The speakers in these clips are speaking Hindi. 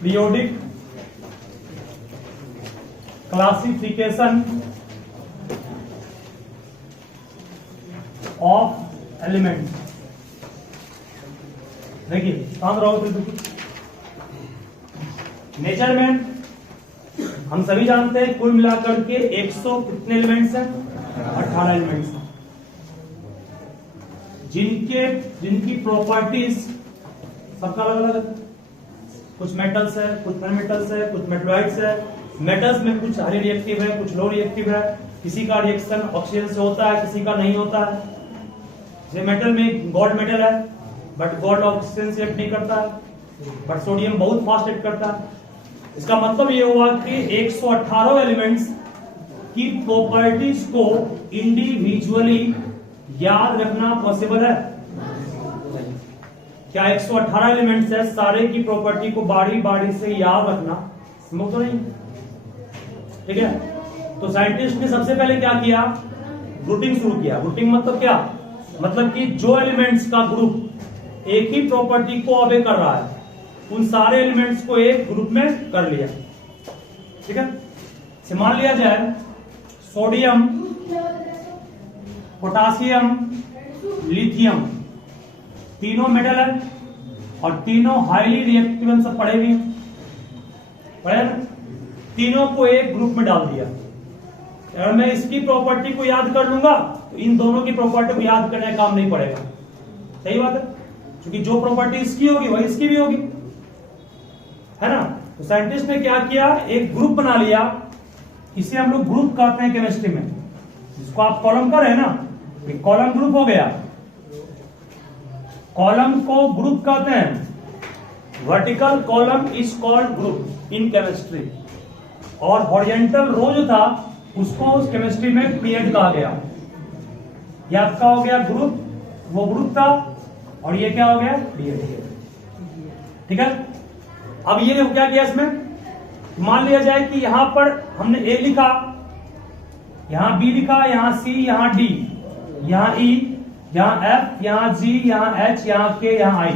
periodic classification of elements। देखिए शांत रहो बिल्कुल। नेचर में हम सभी जानते हैं कुल मिलाकर के 100 कितने एलिमेंट्स हैं? 18 एलिमेंट्स हैं, जिनकी प्रॉपर्टीज सबका अलग अलग है। कुछ मेटल्स है, कुछ नॉन मेटल्स है, कुछ मेटलॉइड्स है। मेटल्स में कुछ हाईली रिएक्टिव है, कुछ लो रिएक्टिव है। किसी का रिएक्शन ऑक्सीजन से होता है, किसी का नहीं होता है। जैसे मेटल में गोल्ड मेटल है, बट गोल्ड ऑक्सीजन से रिएक्ट नहीं करता है, बट सोडियम बहुत फास्ट रिएक्ट करता है। इसका मतलब ये हुआ कि 118 एलिमेंट्स की प्रॉपर्टीज को इंडिविजुअली याद रखना पॉसिबल है क्या? 118 एलिमेंट्स है, सारे की प्रॉपर्टी को बारी बारी से याद रखना संभव तो नहीं, ठीक है। तो साइंटिस्ट ने सबसे पहले क्या किया? ग्रुपिंग शुरू किया। ग्रुपिंग मतलब क्या? मतलब कि जो एलिमेंट्स का ग्रुप एक ही प्रॉपर्टी को ऑबे कर रहा है, उन सारे एलिमेंट्स को एक ग्रुप में कर लिया, ठीक है। मान लिया जाए सोडियम, पोटासियम, लिथियम तीनों मेटल है और तीनों हाईली रिएक्टिव, हम सब पढ़े भी हैं, पढ़े ना? तीनों को एक ग्रुप में डाल दिया। अगर मैं इसकी प्रॉपर्टी को याद कर लूंगा तो इन दोनों की प्रॉपर्टी को याद करने का काम नहीं पड़ेगा। सही बात है, क्योंकि जो प्रॉपर्टी इसकी होगी वही इसकी भी होगी, है ना। तो साइंटिस्ट ने क्या किया? एक ग्रुप बना लिया। इसे हम लोग ग्रुप कहते हैं केमिस्ट्री में। जिसको आप कॉलम कर रहे हैं ना, ये कॉलम ग्रुप हो गया। कॉलम को ग्रुप कहते हैं। Vertical column is called group in chemistry, और हॉरिजॉन्टल रो जो था उसको उस केमिस्ट्री में पीरियड कहा गया। ये आपका हो गया ग्रुप, वो ग्रुप था, और ये क्या हो गया? पीरियड, ठीक है। अब ये देखो क्या किया इसमें। मान लिया जाए कि यहां पर हमने ए लिखा, यहां बी लिखा, यहां सी, यहां डी, यहां ई, यहां एफ, यहां जी, यहां एच, यहां के, यहां आई।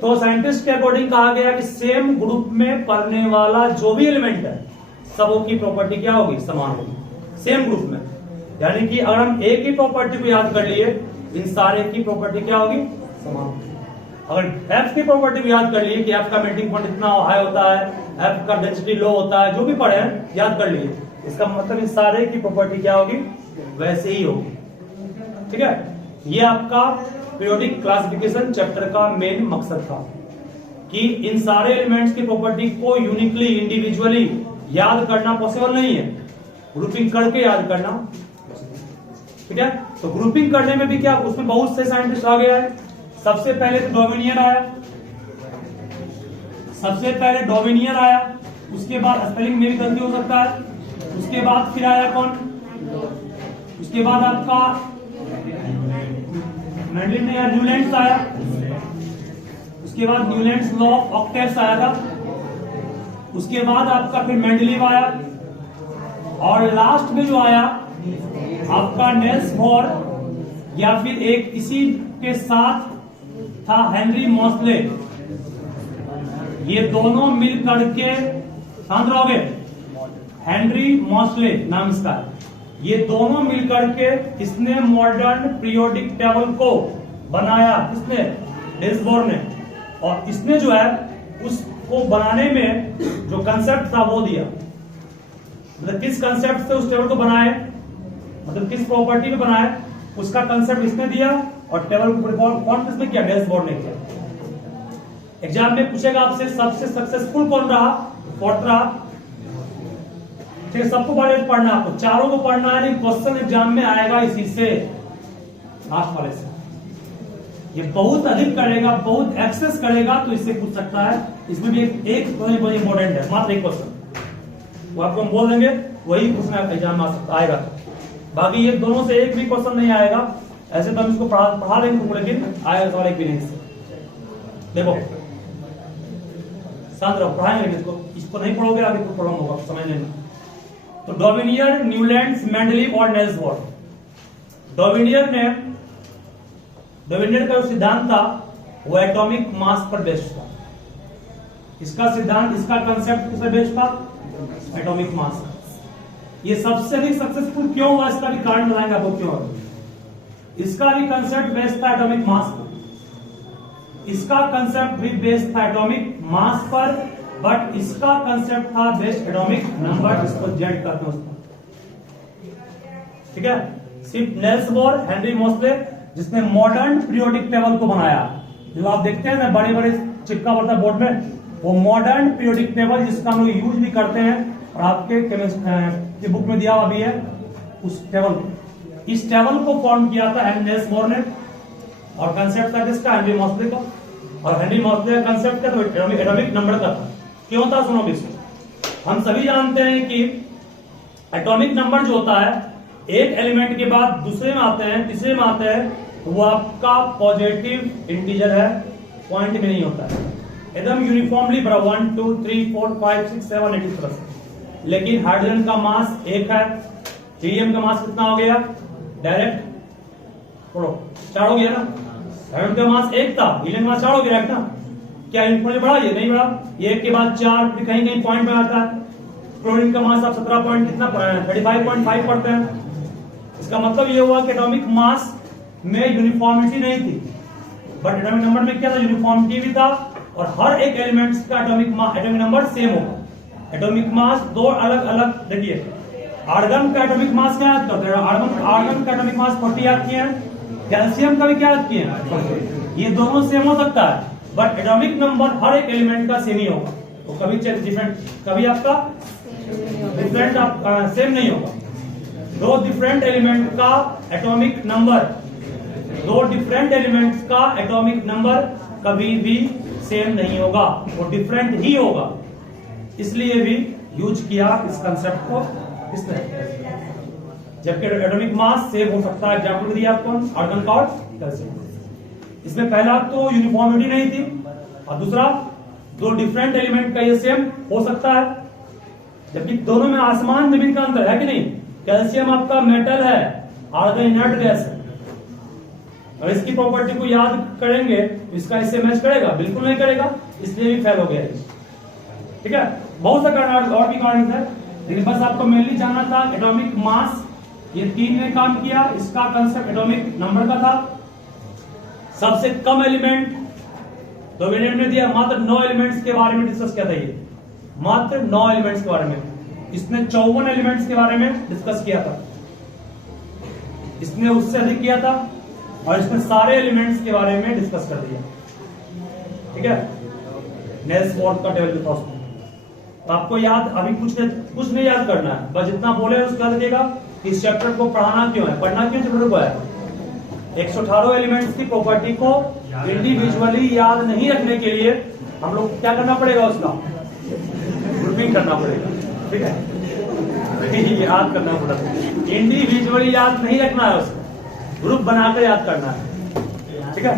तो साइंटिस्ट के अकॉर्डिंग कहा गया कि सेम ग्रुप में पढ़ने वाला जो भी एलिमेंट है सबों की प्रॉपर्टी क्या होगी? समान होगी सेम ग्रुप में। यानी कि अगर हम एक ही प्रॉपर्टी को याद कर लिए, इन सारे की प्रॉपर्टी क्या होगी? समान होगी। अगर एफ की प्रॉपर्टी को याद कर लिए कि एफ का मेल्टिंग पॉइंट इतना हाई होता है, एफ का डेंसिटी लो होता है, जो भी पढ़े हैं याद कर लिए, इसका मतलब इन सारे की प्रॉपर्टी क्या होगी? वैसे ही होगी, ठीक है। ये आपका पीरियोडिक क्लासिफिकेशन चैप्टर का मेन मकसद था कि इन सारे एलिमेंट्स की प्रॉपर्टी को यूनिकली, इंडिविजुअली याद करना पॉसिबल नहीं है, ग्रुपिंग करके याद करना, ठीक है। तो ग्रुपिंग करने में भी क्या, उसमें बहुत से साइंटिस्ट आ गया है। सबसे पहले तो डोमिनियर आया, उसके बाद स्पेलिंग में भी गलती हो सकता है, उसके बाद फिर आया कौन? उसके बाद आपका मेंडलिन ने न्यूलैंड्स आया, उसके बाद न्यूलैंड्स लॉ ऑफ ऑक्टेव्स आया था, उसके बाद आपका फिर मेंडलीव आया, और लास्ट में जो आया आपका नेल्स बोर, या फिर एक इसी के साथ था हेनरी मोसले। ये दोनों मिल करके, शांत रहोगे, हेनरी मोसले नाम इसका है। ये दोनों मिलकर के इसने मॉडर्न पीरियोडिक टेबल को बनाया। किसने? निल्स बोर ने। और इसने जो है उसको बनाने में जो कंसेप्ट था वो दिया। मतलब किस कंसेप्ट से उस टेबल को बनाए, मतलब किस प्रॉपर्टी में बनाए, उसका कंसेप्ट इसने दिया, और टेबल को कौन किसने किया? निल्स बोर ने किया। एग्जाम में पूछेगा आपसे सबसे सक्सेसफुल कौन रहा? फोर्थ रहा, ठीक है। सबको बड़े पढ़ना, आपको चारों को पढ़ना है, क्वेश्चन एग्जाम में आएगा इसी से, लास्ट वाले से। ये बहुत अधिक करेगा, बहुत एक्सेस करेगा, तो इससे पूछ सकता है। इसमें भी एक बहुत इंपॉर्टेंट है, मात्र एक क्वेश्चन, वो आपको हम बोल देंगे, वही पूछना एग्जाम में आ सकता आएगा। बाकी ये दोनों से एक भी क्वेश्चन नहीं आएगा। ऐसे तो हम इसको पढ़ा देंगे, लेकिन आएगा सवाल एक भी नहीं। देखो शांत रहो, पढ़ाएंगे इसको नहीं पढ़ोगे आगे तो प्रॉब्लम होगा समझने में। तो डोमिनियर, न्यूलैंड्स, मेंडलीव और नेल्स बोर। डोमिनियर का जो सिद्धांत था वो एटॉमिक मास पर बेस्ड था। इसका सिद्धांत, इसका कंसेप्ट किसने बेस्ड था? Atomic mass. ये सबसे अधिक सक्सेसफुल क्यों हुआ, इसका भी कारण बताएंगे आपको क्यों। इसका भी कंसेप्ट बेस्ड था एटॉमिक मास पर, इसका कंसेप्ट भी बेस्ड था एटॉमिक मास पर, बट इसका कंसेप्ट था बेस्ड एटॉमिक नंबर, जिसको जेड कहते हैं उसको। ठीक है, सिर्फ नेल्स बोर, हेनरी मोसले, जिसने मॉडर्न पीरियोडिक टेबल को बनाया। जो आप देखते हैं ना बड़े बड़े चिपका पड़ता है बोर्ड में, वो मॉडर्न पीरियोडिक टेबल जिसका हम लोग यूज भी करते हैं, और आपके केमिस्ट्री बुक में दिया हुआ भी है उस टेबल को। इस टेबल को फॉर्म किया था नेल्स बोर ने, और कंसेप्ट था किसका? हेनरी मोसले का। और हेनरी मोसले का कंसेप्ट क्या था? एटॉमिक नंबर का था। क्यों था? सुनो इसको। हम सभी जानते हैं कि एटॉमिक नंबर जो होता है, एक एलिमेंट के बाद दूसरे में आते हैं, तीसरे में आते हैं, तो वो आपका पॉजिटिव इंटीजर है, पॉइंट में नहीं होता है, एकदम यूनिफॉर्मली बड़ा 1 2 3 4 5 6 7 8 इस तरह से। लेकिन हाइड्रोजन का मास 1 है, हीलियम का मास कितना हो गया? डायरेक्ट 4 हो गया ना। हाइड्रोजन का मास 1 था, हीलियम का मास 4 हो गया ना। क्या यूनिफॉर्मली बढ़ा? ये नहीं बढ़ा, ये 1 के बाद 4, फिर कहीं कहीं पॉइंट में आता है। क्लोरीन का मास आप 17 पॉइंट कितना पढ़ा है? 35.5 पढ़ते हैं। इसका मतलब ये हुआ कि एटॉमिक मास में यूनिफॉर्मिटी नहीं थी, बट एटॉमिक नंबर में क्या था? यूनिफॉर्मिटी भी था, और हर एक एलिमेंट्स का एटॉमिक नंबर सेम होगा। एटॉमिक मास दो अलग अलग, देखिए आर्गन का एटॉमिक मास क्या याद करते हैं? आर्गन का एटॉमिक मास 40 याद किए हैं, कैल्शियम का भी क्या याद किए हैं? ये दोनों सेम हो सकता है, बट एटॉमिक नंबर हर एक एलिमेंट का सेम ही होगा। तो कभी डिफरेंट, कभी आपका डिफरेंट सेम नहीं होगा। दो डिफरेंट एलिमेंट का एटॉमिक नंबर, दो डिफरेंट एलिमेंट्स का एटॉमिक नंबर कभी भी सेम नहीं होगा, वो डिफरेंट ही होगा। इसलिए भी यूज किया इस कंसेप्ट को इसने। जबकि एटॉमिक मास सेम हो सकता है, एग्जांपल दिया आपको आर्गन का और कैल्शियम। इसमें पहला तो यूनिफॉर्मिटी नहीं थी, और दूसरा दो डिफरेंट एलिमेंट का ये सेम हो सकता है, जबकि दोनों में आसमान जमीन का अंतर है कि नहीं। कैल्शियम आपका मेटल है, आर्गन इनर्ट गैस है। और इसकी प्रॉपर्टी को याद करेंगे, इसका इससे मैच करेगा? बिल्कुल नहीं करेगा, इसलिए भी फेल हो गया। ठीक है, बहुत सा कारण और भी कारण है, लेकिन बस आपको मेनली जानना था एटॉमिक मास, ये 3 ने काम किया। इसका कंसेप्ट एटॉमिक नंबर का था। सबसे कम एलिमेंट डोमिनेंट ने दिया, मात्र 9 एलिमेंट्स के बारे में डिस्कस किया था। ये मात्र 9 एलिमेंट्स के बारे में, इसने 54 एलिमेंट्स के बारे में डिस्कस किया था। इसने उससे अधिक किया था, और इसने सारे एलिमेंट्स के बारे में डिस्कस कर दिया। ठीक है, नेल्स बोर का टेबल भी था उसमें। तो आपको याद अभी कुछ नहीं याद करना है, बस जितना बोले उसका याद रखिएगा। इस चैप्टर को पढ़ाना क्यों है, पढ़ना क्यों चैप्टर को है? 118 एलिमेंट्स की प्रॉपर्टी को इंडिविजुअली याद नहीं रखने के लिए हम लोग क्या करना पड़ेगा? उसका ग्रुपिंग करना पड़ेगा। ठीक है, याद करना पड़ेगा। इंडिविजुअली याद नहीं रखना है, उसको ग्रुप बनाकर याद करना है। ठीक है।